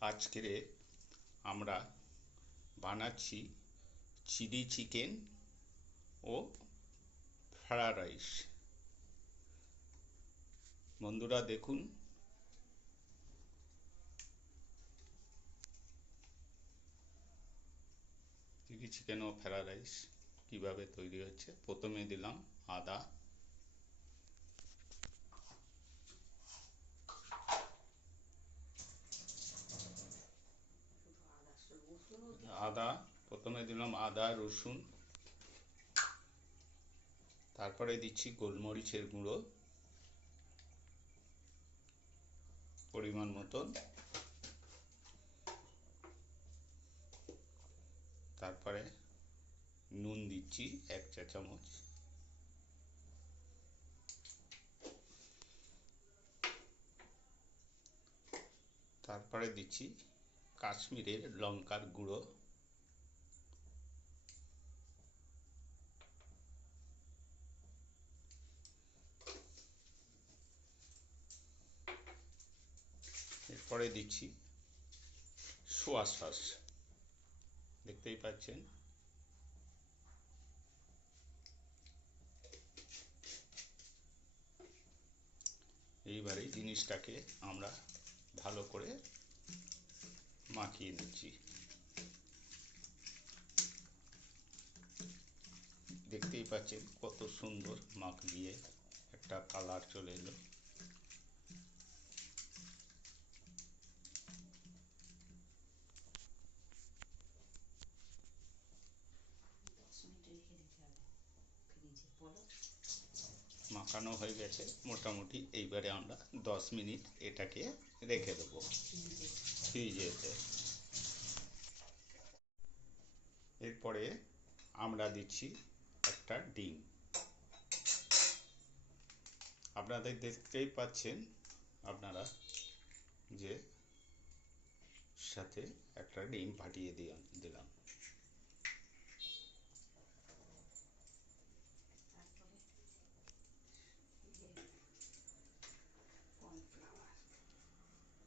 আজকের আমরা বানাচ্ছি চিলি চিকেন ও ফ্রায়েড রাইস। বন্ধুরা দেখুন। চিলি চিকেন ও ফ্রায়েড রাইস কীভাবে তৈরি হচ্ছে? প্রথমে দিলাম আদা আদা প্রথমে দিলাম আদা, রসুন, তারপরে দিচ্ছি গোলমরিচের গুঁড়ো পরিমাণ মতন। তারপরে নুন দিচ্ছি এক চা চামচ। তারপরে দিচ্ছি কাশ্মীরের লঙ্কার গুঁড়ো। এরপরে দিচ্ছি সস। দেখতেই পাচ্ছেন। এইবারে জিনিসটাকে আমরা ভালো করে মাখিয়ে নিচ্ছি। দেখতেই পাচ্ছেন কত সুন্দর মাখ দিয়ে একটা কালার চলে এলো। মাখানো হয়ে গেছে, মোটামুটি এইবারে আমরা দশ মিনিট এটাকে রেখে দেবো ফ্রিজেতে। এরপরে আমরা দিচ্ছি একটা ডিম। আপনাদের দেখতেই পাচ্ছেন, আপনারা যে সাথে একটা ডিম ফাটিয়ে দিলাম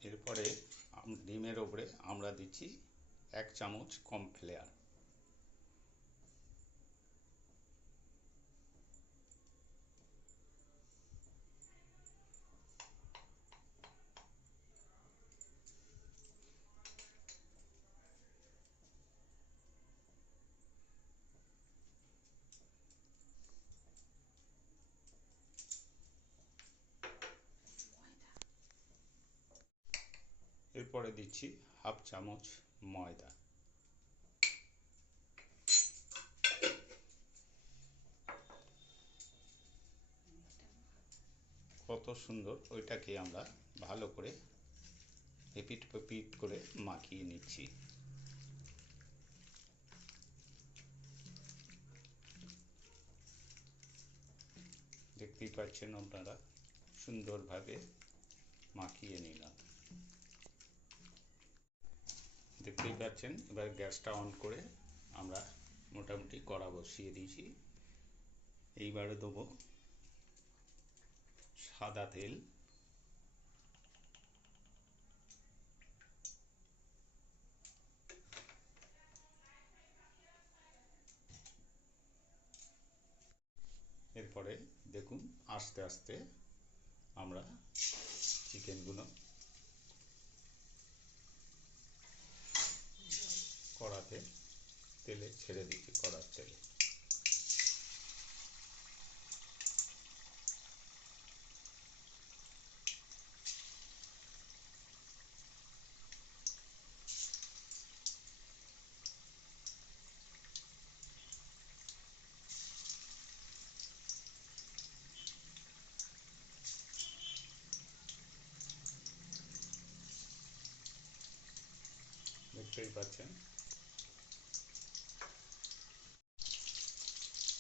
এরপরে ডিমের ওপরে আমরা দিচ্ছি এক চামচ কর্নফ্লেয়ার এরপরে দিচ্ছি হাফ চামচ ময়দা। কত সুন্দর ওইটাকে আমরা ভালো করে এপিট পেপিট করে মাখিয়ে নিচ্ছি। দেখতেই পাচ্ছেন আপনারা, সুন্দরভাবে মাখিয়ে নিলাম। দেখতেই পাচ্ছেন, এবার গ্যাসটা অন করে আমরা মোটামুটি কড়া বসিয়ে দিয়েছি। এইবারে দেবো সাদা তেল। এরপরে দেখুন, আস্তে আস্তে আমরা চিকেনগুলো কড়াতে তেলে ছেড়ে দিচ্ছি কড়ার তেলে। দেখতেই পাচ্ছেন?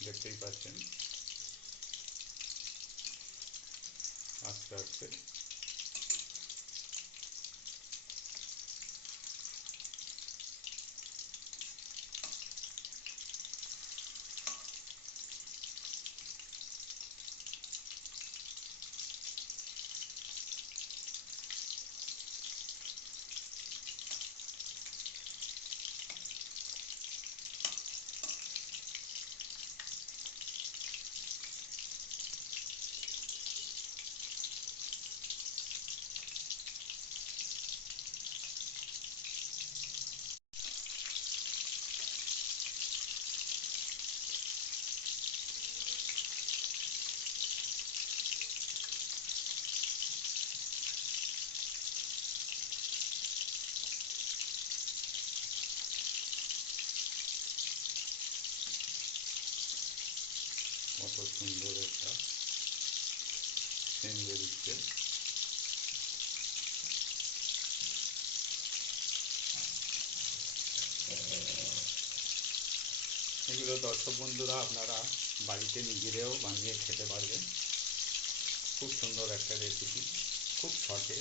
দেখতেই পাচ্ছেন। আস্তে আস্তে। সুন্দর একটা সেন্ট বেরোচ্ছে এগুলো দর্শক বন্ধুরা, আপনারা বাড়িতে নিজেরাও বানিয়ে খেতে পারবেন। খুব সুন্দর একটা রেসিপি খুব সহজে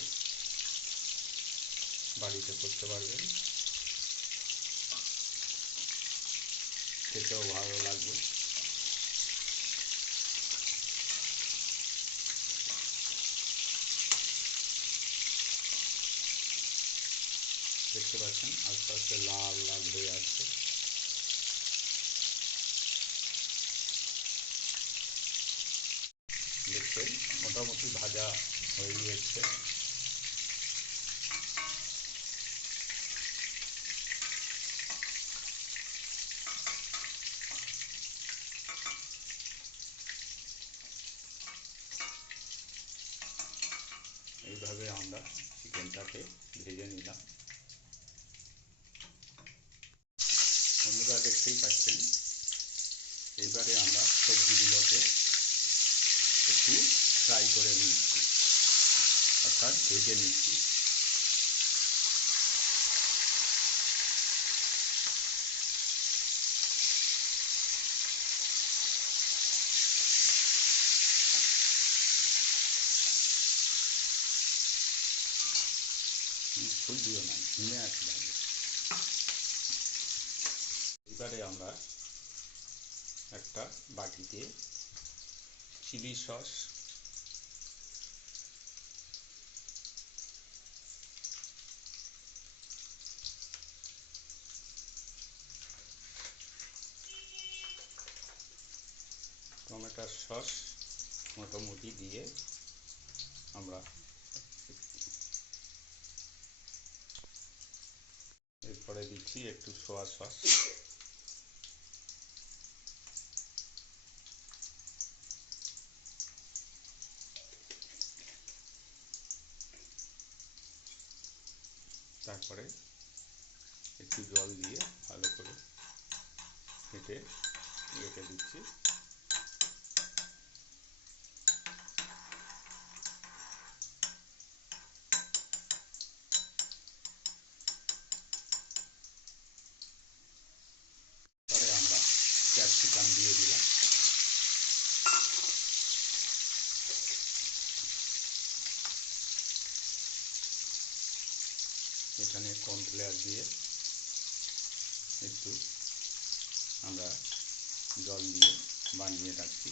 বাড়িতে করতে পারবেন। খেতেও ভালো লাগবে দেখতে পাচ্ছেন। আস্তে আস্তে লাল লাল হয়ে আসছে। দেখছেন মোটামুটি ভাজা হয়ে গিয়েছে এইভাবে আমরা চিকেনটাকে ভেজে নিলাম বন্ধুরা দেখতেই পাচ্ছেন এইবারে আমরা সবজিগুলোকে একটু ফ্রাই করে নিচ্ছি অর্থাৎ ভেজে নিচ্ছি ফুল দিও না আসি লাগে এবারে আমরা একটা বাটিতে চিলি সস টমেটোর সস মোটামুটি দিয়ে আমরা এরপরে দিচ্ছি একটু সোয়া সস তারপরে একটু জল দিয়ে ভালো করে ফেটে রেখে দিচ্ছি পরে আমরা ক্যাপসিকাম দিয়ে দিলাম। এখানে কর্নফ্লেয়ার দিয়ে একটু আমরা জল দিয়ে বানিয়ে রাখছি।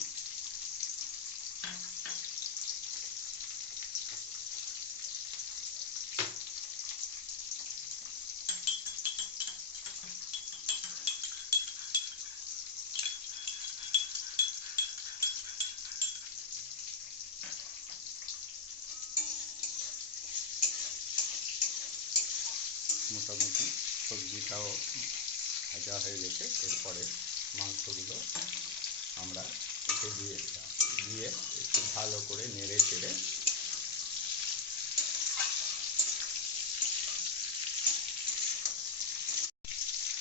মোটামুটি সবজিটাও ভাজা হয়ে গেছে। এরপরে মাংসগুলো আমরা এতে দিয়ে দিয়ে একটু ভালো করে নেড়ে চেড়ে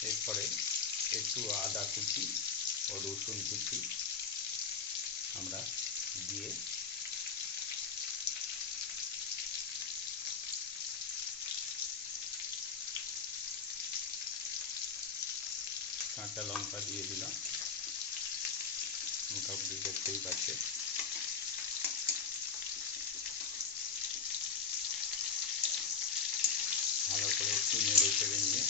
এরপরে একটু আদা কুচি ও রসুন কুচি আমরা দিয়ে কাঁচা লঙ্কা দিয়ে দিলাম। মোটামুটি দেখতেই পাচ্ছে ভালো করে একটু নেড়ে চেড়ে নিয়ে।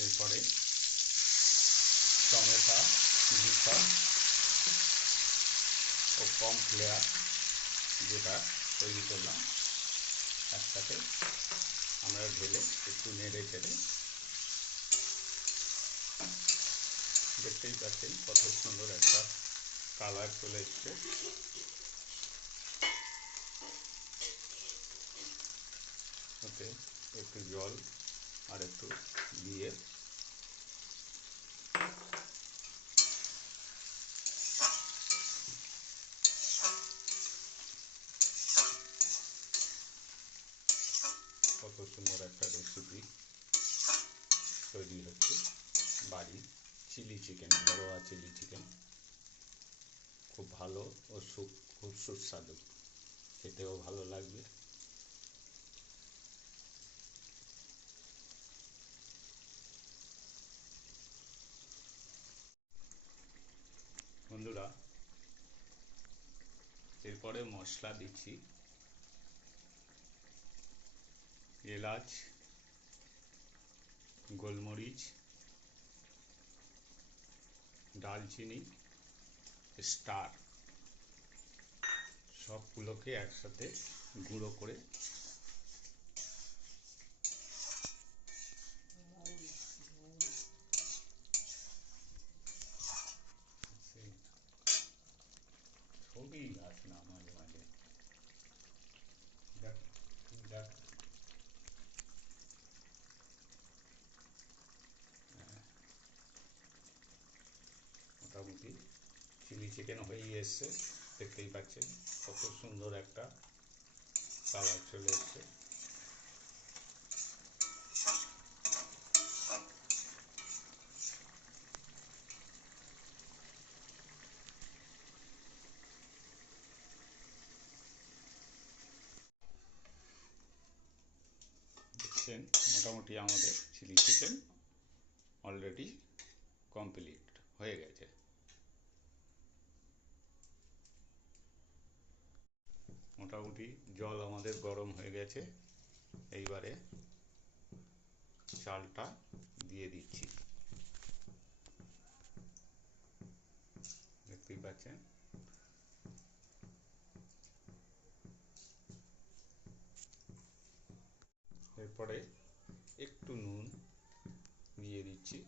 এরপরে টমেটো চিলি সস ও কম ফ্লেয়ার যেটা তৈরি করলাম, একসাথে আমরা ঢেলে একটু নেড়ে চেড়ে দেখতেই পাচ্ছেন কত সুন্দর একটা কালার চলে এসছে। ওতে একটু জল আর একটু দিয়ে চিকেন ঘরোয়া চিলি চিকেন খুব ভালো ও সু খুব সুস্বাদু খেতেও ভালো লাগবে বন্ধুরা এরপরে মশলা দিচ্ছি। এলাচ গোলমরিচ ডালচিনি স্টার সবগুলোকে একসাথে গুঁড়ো করে ছবি আসে না মাঝে দেখ মোটামুটি চিলি চিকেন হয়েই এসছে দেখতেই পাচ্ছেন কত সুন্দর একটা কালার চলে এসছে দেখছেন মোটামুটি আমাদের চিলি চিকেন অলরেডি কমপ্লিট হয়ে গেছে। মোটামুটি জল আমাদের গরম হয়ে গেছে। এইবারে চালটা দিয়ে দিচ্ছি। দেখতেই পাচ্ছেন? এরপরে একটু নুন দিয়ে দিচ্ছি।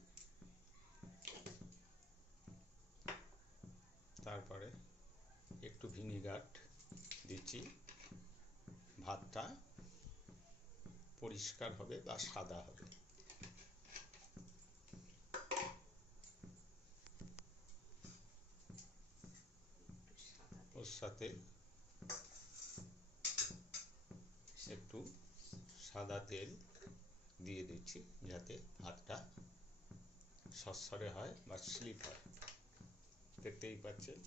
তারপরে একটু ভিনিগার দিচ্ছি। ভাতটা পরিষ্কার হবে বা সাদা হবে। ওর সাথে একটু সাদা তেল দিয়ে দিচ্ছি, যাতে ভাতটা সরসরে হয় বা স্লিপ হয়। দেখতেই পাচ্ছেন?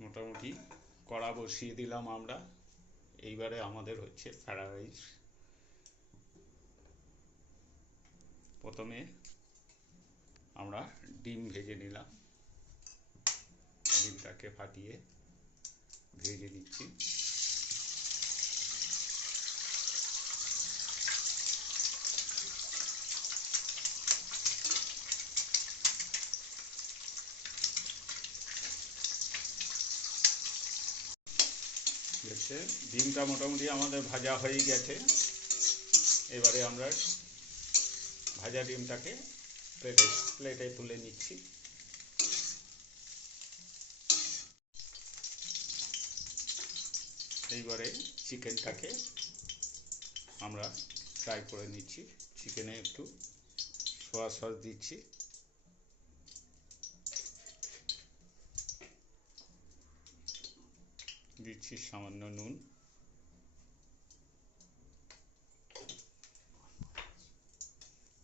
মোটামুটি কড়া বসিয়ে দিলাম আমরা। এইবারে আমাদের হচ্ছে ফ্রাইড রাইস। প্রথমে আমরা ডিম ভেজে নিলাম। ডিমটাকে ফাটিয়ে ভেজে নিচ্ছি। দেখছে ডিমটা মোটামুটি আমাদের ভাজা হয়েই গেছে। এবারে আমরা ভাজা ডিমটাকে প্লেটে প্লেটে তুলে নিচ্ছি। এইবারে চিকেনটাকে আমরা ফ্রাই করে নিচ্ছি। চিকেনে একটু সোয়া সস দিচ্ছি। দিচ্ছি সামান্য নুন।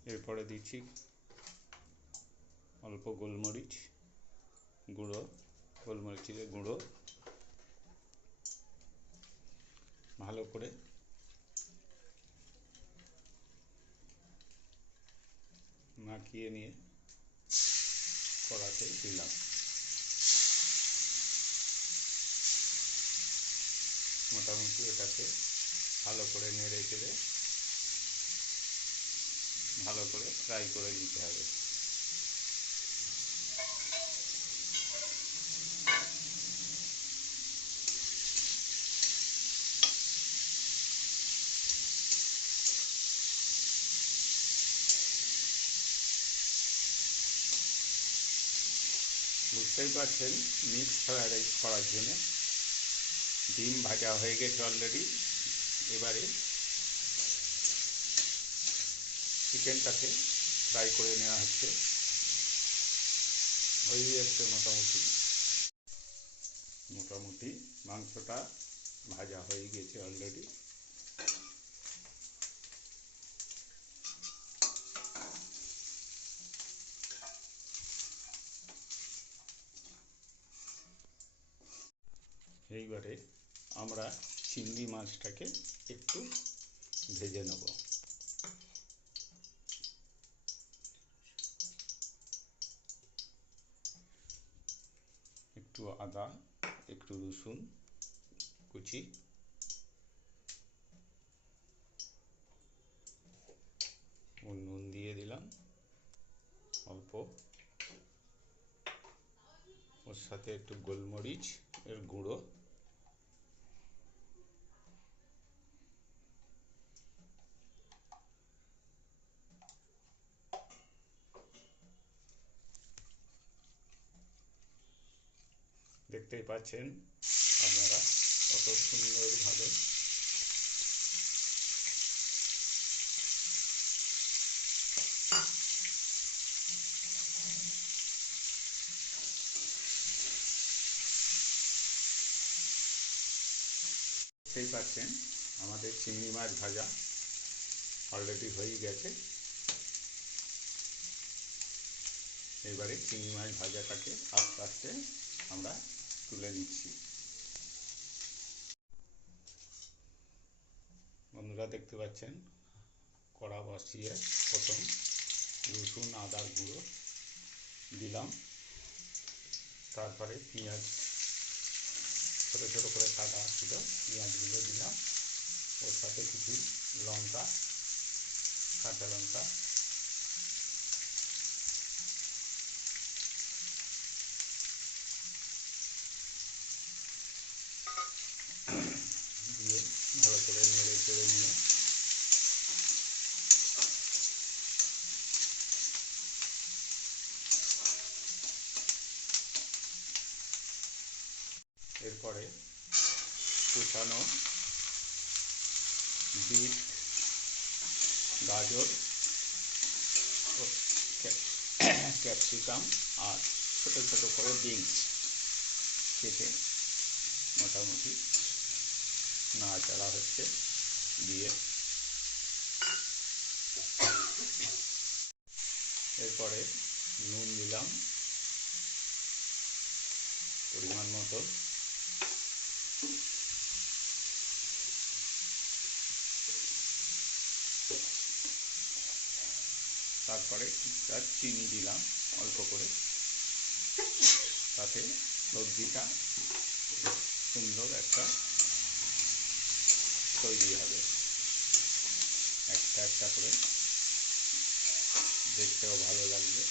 এরপরে দিচ্ছি অল্প গোলমরিচ গুঁড়ো, গোলমরিচের গুঁড়ো। ভালো করে মাখিয়ে নিয়ে কড়াতে দিলাম। মোটামুটি এটাকে ভালো করে নেড়ে চেড়ে ভালো করে ফ্রাই করে নিতে হবে। বুঝতেই পারছেন মিক্স ফ্রাইড রাইস করার জন্য। ডিম ভাজা হয়ে গেছে অলরেডি এবারে চিকেনটাকে ফ্রাই করে নেওয়া হচ্ছে। হয়ে যাচ্ছে মোটামুটি। মোটামুটি মাংসটা ভাজা হয়ে গেছে অলরেডি এইবারে আমরা চিংড়ি মাছটাকে একটু ভেজে নেব। একটু আদা, একটু রসুন কুচি। ও নুন দিয়ে দিলাম অল্প। ওর সাথে একটু গোলমরিচ এর গুঁড়ো দেখতেই পাচ্ছেন আপনারা। কত সুন্দরভাবে দেখতেই পাচ্ছেন, আমাদের চিংড়ি মাছ ভাজা অলরেডি হয়ে গেছে। এবারে চিংড়ি মাছ ভাজাটাকে আস্তে আস্তে আমরা তুলে নিচ্ছি। বন্ধুরা দেখতে পাচ্ছেন, কড়া বসিয়ে প্রথম রসুন, আদার গুঁড়ো দিলাম। তারপরে পেঁয়াজ, ছোটো ছোটো করে কাটা ছিল, পেঁয়াজগুলো দিলাম। ওর সাথে কিছু লঙ্কা, কাঁচা লঙ্কা দিয়ে ভালো করে নেড়ে চেড়ে নিয়ে এরপরে কুচানো বিট গাজর ক্যাপসিকাম আর ছোটো ছোটো করে বিনস কেটে মোটামুটি নাড়াচাড়া হচ্ছে দিয়ে। এরপরে নুন দিলাম পরিমাণ মতো। তারপরে তার চিনি দিলাম, অল্প করে। তাতে সবজিটা সুন্দর একটা তৈরি হবে। একটা একটা করে দেখতেও ভালো লাগবে।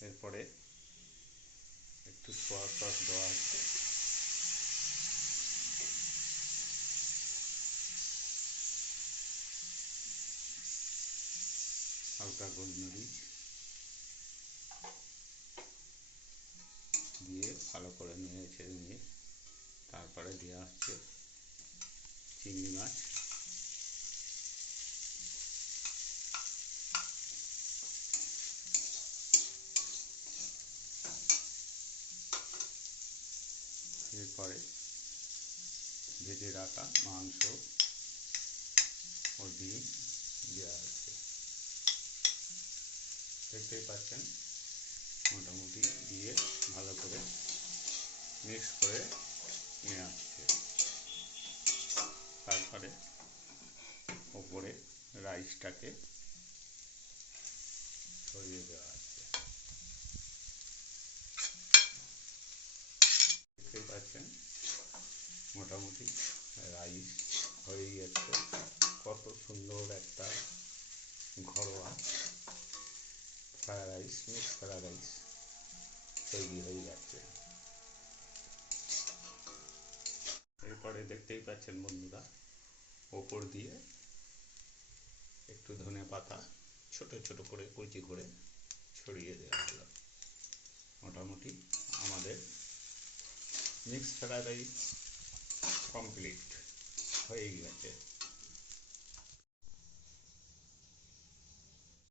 এরপরে একটু সোয়া সস দেওয়া হচ্ছে। হালকা গোলমরিচ দিয়ে ভালো করে নেড়ে ছেড়ে নিয়ে তারপরে দেওয়া হচ্ছে চিংড়ি মাছ। এরপরে ভেজে রাখা মাংস ও ডিম দেওয়া দেখতেই পাচ্ছেন। মোটামুটি দিয়ে ভালো করে মিক্স করে নিয়ে আসছে। তারপরে ওপরে রাইসটাকে ছড়িয়ে দেওয়া হচ্ছে দেখতেই পাচ্ছেন, মোটামুটি রাইস হয়ে যাচ্ছে কত সুন্দর একটা ঘরোয়া fried rice mix fried rice তৈরি হয়ে যাচ্ছে এরপরে দেখতেই পাচ্ছেন বন্ধুরা, ওপর দিয়ে একটু ধনে পাতা ছোট ছোট করে কুচি করে ছড়িয়ে দেওয়া হলো। মোটামুটি আমাদের মিক্স ফ্রায়েড রাইস কমপ্লিট হয়ে গেছে।